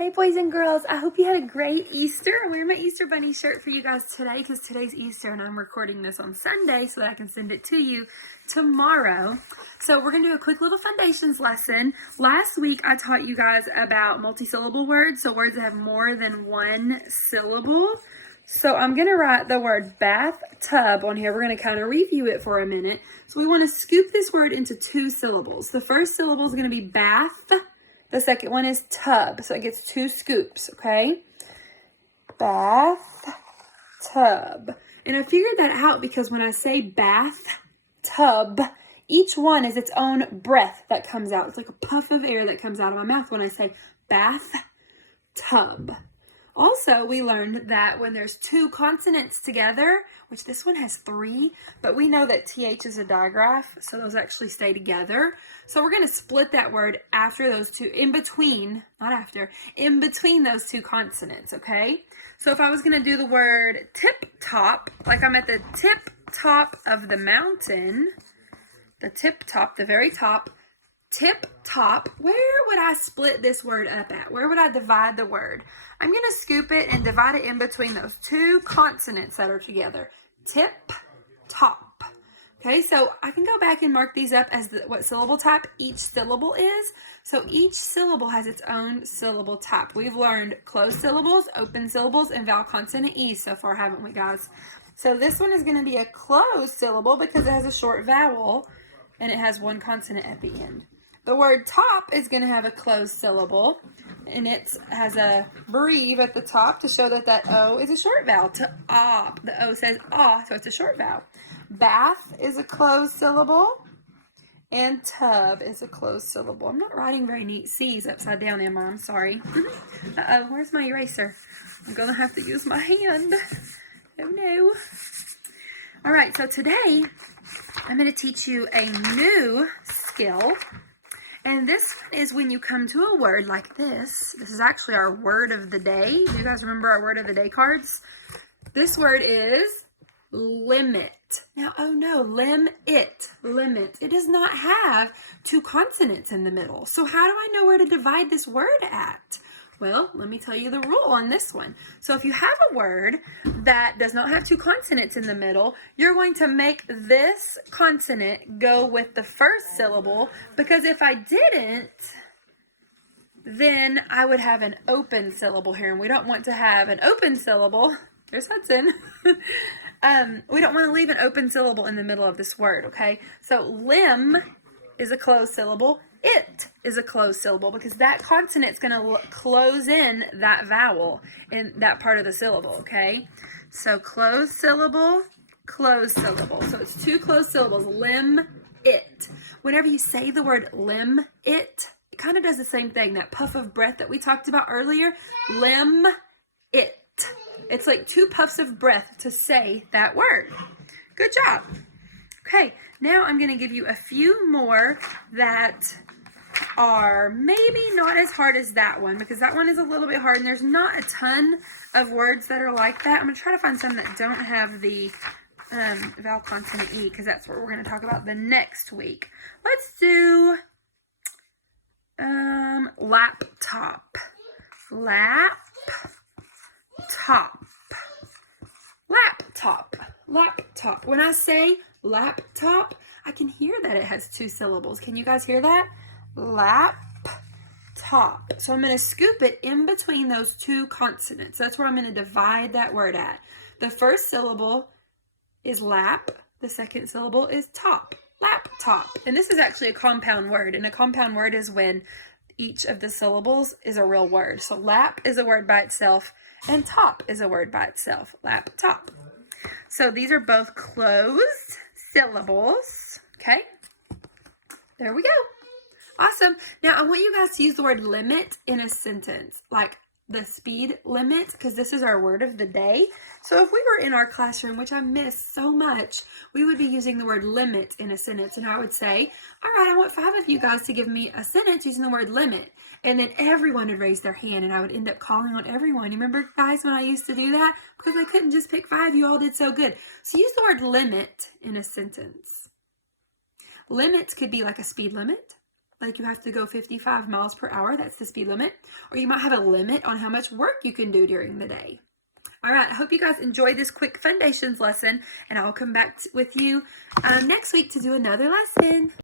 Hey boys and girls, I hope you had a great Easter. I'm wearing my Easter Bunny shirt for you guys today because today's Easter and I'm recording this on Sunday so that I can send it to you tomorrow. So we're going to do a quick little foundations lesson. Last week I taught you guys about multi-syllable words, so words that have more than one syllable. So I'm going to write the word bathtub on here. We're going to kind of review it for a minute. So we want to scoop this word into two syllables. The first syllable is going to be bath. The second one is tub, so it gets two scoops, okay? Bath, tub. And I figured that out because when I say bath, tub, each one is its own breath that comes out. It's like a puff of air that comes out of my mouth when I say bath, tub. Also, we learned that when there's two consonants together, which this one has three, but we know that TH is a digraph, so those actually stay together. So we're going to split that word after those two, in between those two consonants, okay? So if I was going to do the word tip top, like I'm at the tip top of the mountain, the tip top, the very top, tip top, where would I split this word up at? Where would I divide the word? I'm going to scoop it and divide it in between those two consonants that are together. Tip, top. Okay, so I can go back and mark these up as what syllable type each syllable is. So each syllable has its own syllable type. We've learned closed syllables, open syllables, and vowel consonant E's so far, haven't we, guys? So this one is going to be a closed syllable because it has a short vowel and it has one consonant at the end. The word top is going to have a closed syllable, and it has a breve at the top to show that that O is a short vowel. To ah, the O says ah, so it's a short vowel. Bath is a closed syllable, and tub is a closed syllable. I'm not writing very neat C's upside down, Emma. I'm sorry. Uh-oh, where's my eraser? I'm going to have to use my hand. Oh, no. All right, so today I'm going to teach you a new skill. And this one is when you come to a word like this. This is actually our word of the day. Do you guys remember our word of the day cards? This word is limit. Now, oh no, limit. It does not have two consonants in the middle. So how do I know where to divide this word at? Well, let me tell you the rule on this one. So if you have a word that does not have two consonants in the middle, you're going to make this consonant go with the first syllable, because if I didn't, then I would have an open syllable here, and we don't want to have an open syllable. There's Hudson. We don't want to leave an open syllable in the middle of this word, okay? So limb is a closed syllable. It is a closed syllable because that consonant is going to close in that vowel in that part of the syllable, okay? So closed syllable, closed syllable. So it's two closed syllables, limb, it. Whenever you say the word limb, it kind of does the same thing. That puff of breath that we talked about earlier, limb, it. It's like two puffs of breath to say that word. Good job. Okay, now I'm going to give you a few more that are maybe not as hard as that one, because that one is a little bit hard and there's not a ton of words that are like that. I'm going to try to find some that don't have the vowel consonant E, because that's what we're going to talk about the next week. Let's do laptop. Laptop. When I say laptop, I can hear that it has two syllables. Can you guys hear that? Laptop. So I'm going to scoop it in between those two consonants. That's where I'm going to divide that word at. The first syllable is lap. The second syllable is top. Laptop. And this is actually a compound word. And a compound word is when each of the syllables is a real word. So lap is a word by itself, and top is a word by itself. Laptop. So these are both closed syllables. Okay. There we go. Awesome. Now I want you guys to use the word limit in a sentence, like the speed limit, because this is our word of the day. So if we were in our classroom, which I miss so much, we would be using the word limit in a sentence. And I would say, all right, I want 5 of you guys to give me a sentence using the word limit. And then everyone would raise their hand and I would end up calling on everyone. You remember, guys, when I used to do that? Because I couldn't just pick 5. You all did so good. So use the word limit in a sentence. Limit could be like a speed limit. like you have to go 55 miles per hour. That's the speed limit. Or you might have a limit on how much work you can do during the day. All right, I hope you guys enjoyed this quick foundations lesson, and I'll come back with you next week to do another lesson.